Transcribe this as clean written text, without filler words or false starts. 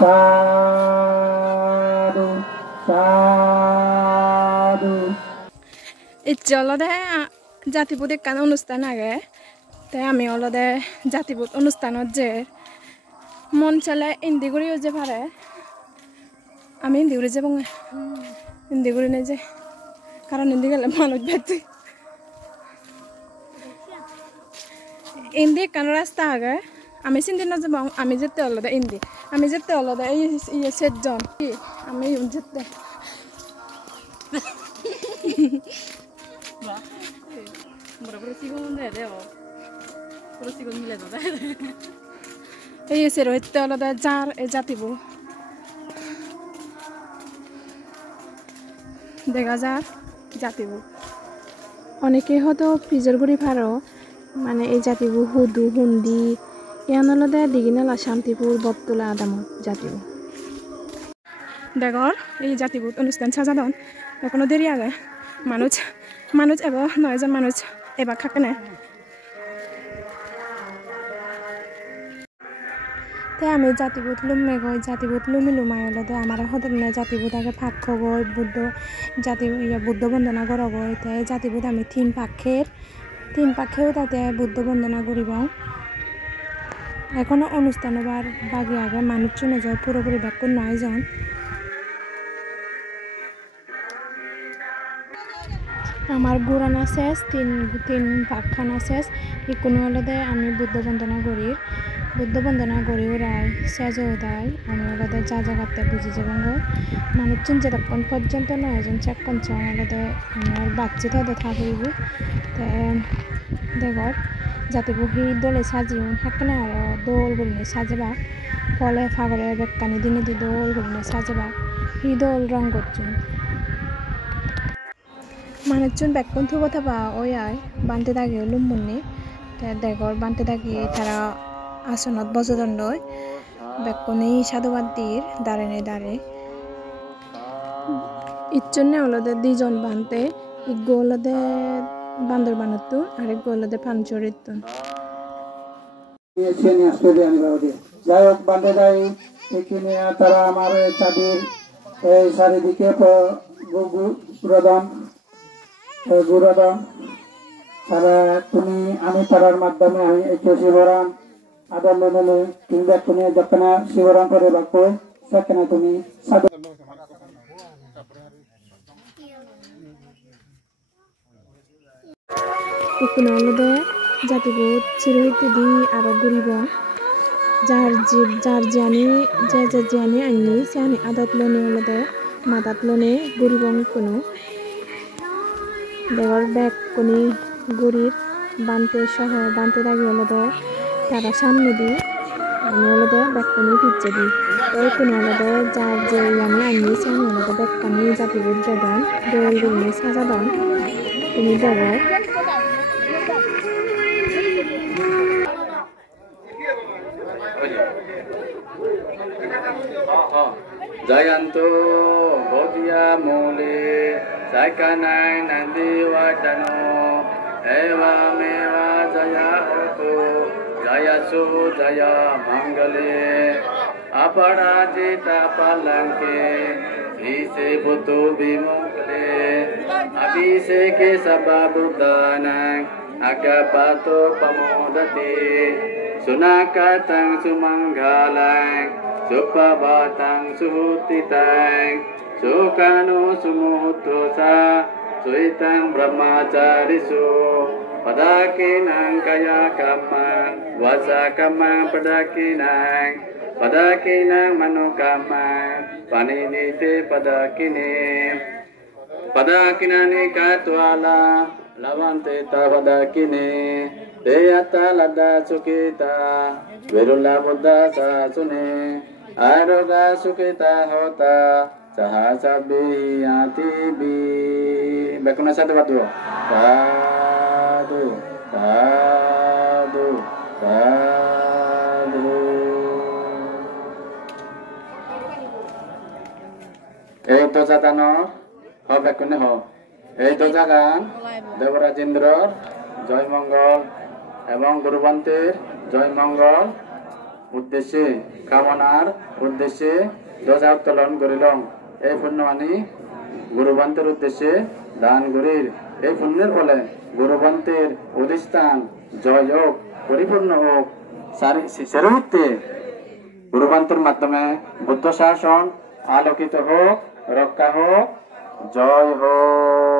Sadhu, sadhu. ইচ্ছে হলদে জাতিপুত একখান অনুষ্ঠান আগে তাই আমি হলদে জাতিপুত অনুষ্ঠানত যে মন চালে ইন্দি করিও যে পারে আমি ইন্দি করে যাব ইন্দি করে নেই যে কারণ ইন্দি গেলে মানুষ বেঁচে ইন্দি একখান রাস্তা আগে আমি চিন্তি না যাব আমি যেতে হলদে ইন্দি আমি যেতে হলদে এই ইয়ে সেটজন আমি যেতে এই এসে রয়েছে আলাদা যার এ জাতিব দেখা যার জাতিব অনেকে হয়তো ফ্রিজের গুড়ি ফারো মানে এই জাতিব হুদু হুন্দি ইয়ান আলাদা দিঘিনালা শান্তিপুর বটতলা আদামত জাতিব দেখর এই জাতিব অনুষ্ঠান সাজাদন এখনো দেরি আগে মানুষ মানুষ এবার 9 জন মানুষ এবার থাকে না তাই আমি জাতিবোধ লুমে গই জাতিবোধ লুমি লুমাই হলদে আমার সদনে জাতিবোধ আগে ফাঁক গই বুদ্ধ জাতি বুদ্ধ বন্দনা কর গই তাই জাতিবোধ আমি তিন পাখেও তাতে বুদ্ধ বন্দনা করিব এখনো অনুষ্ঠান বার বাকি আগে মানুষ চুনে যায় পুরোপুরি ব্যাকুল 9 জন আমার গুড়ানা শেষ তিন পাকখানা শেষ ইকুনি হলদে আমি বুদ্ধ বন্দনা করি ওরাই শেষ হয়ে দেয় আমি হলদে যা জায়গাতে বুঝি যাব মানুষ চুন যেতক্ষণ পর্যন্ত 9 জন চেক করছে হলদে আমার বাচ্চা তাদের থাকব দেখর যাতে বহি দলে সাজিও সেখানে আরো দোল বলিনি সাজবা ফলে ফাগরে বেকানি দিনে দোল বলিনি সাজবা হি দোল রং করছুন মানুষজন ব্যাকুণ থুব থাবা ওই আয় বানতে দাগি লুম্বুনি দেখর বানতে দাগি তারা আসনত বজদণ্ড ব্যাকুণি সাধুবাদ দির দাঁড়ে ইচ্ছন্নে হলদে 2 জন বানতে ইগো হলদে বান্দর বানতো আরেক হলদে পানচরিত যাই হোক বান্ধে যাই এখানে তারা আমার চাবির এই চারিদিকে গুরুদম তারা তুমি আমি তারার মাধ্যমে আমি একটু শিবরাম আদর নিলে কিংবা তুমি যখন শিবরাম করে রাখো সেখানে তুমি সাধু ইকুন হলদে জাতিবোধ চিরহিতে দি আরো গরিব যার জিয়ানি জিয়ানি আইনি সিয়ানি আদত লনে হলদে মাদাত লনে গরিব কোনো দেওয়ার ব্যাগ কোনি গরির বানতে দাগি হলদে তারা সামনে দি আমি হলদে ব্যাগ কোনি পিচ্ছে দিই এই কোনো হলদে যার যে আমি আইনি সিয়ানি হলদে ব্যাগ কানি জাতিবোধ দেন দোল দুলনি সাজাদন তুমি দেওয়ার Jayanto Bodhya Mole Saikanai Nandi Vadano Eva Meva Jaya Hoto Jaya Su Jaya Mangale Aparajita Palanke Ise Bhutu Bimukle Abhiseke Sababudhanang Akapato Pamodati Sunakatang Sumanggalang Supabhatang Suhutitang Sukano Sumuhutosa Suitang Brahmacharisu Padakinang Kaya Kamang Wasa Kamang Padakinang Manukamang Paniniti Padakinani Katwala Lavante Tavadakine Deyata Lada Sukita Virula Buddha Sasune Aroga Sukita Hota Sahasabi Atibi Bakuna satu batu Sadu Sadu Sadu Itu satano Ho bakune ho Itu jagan Devarajendra জয় মঙ্গল এবং গুরুবন্তের জয় মঙ্গল উদ্দেশ্যে কামনার উদ্দেশ্যে ধ্বজা উত্তোলন করিলাম। এই পুণ্যমানি গুরুবন্তের উদ্দেশ্যে দান করির। এই পুণ্যের ফলে গুরুবন্তের অধিষ্ঠান জয় হোক, পরিপূর্ণ হোক। শিষ্যের ভিত্তি গুরুবন্তের মাধ্যমে বুদ্ধ শাসন আলোকিত হোক, রক্ষা হোক, জয় হোক।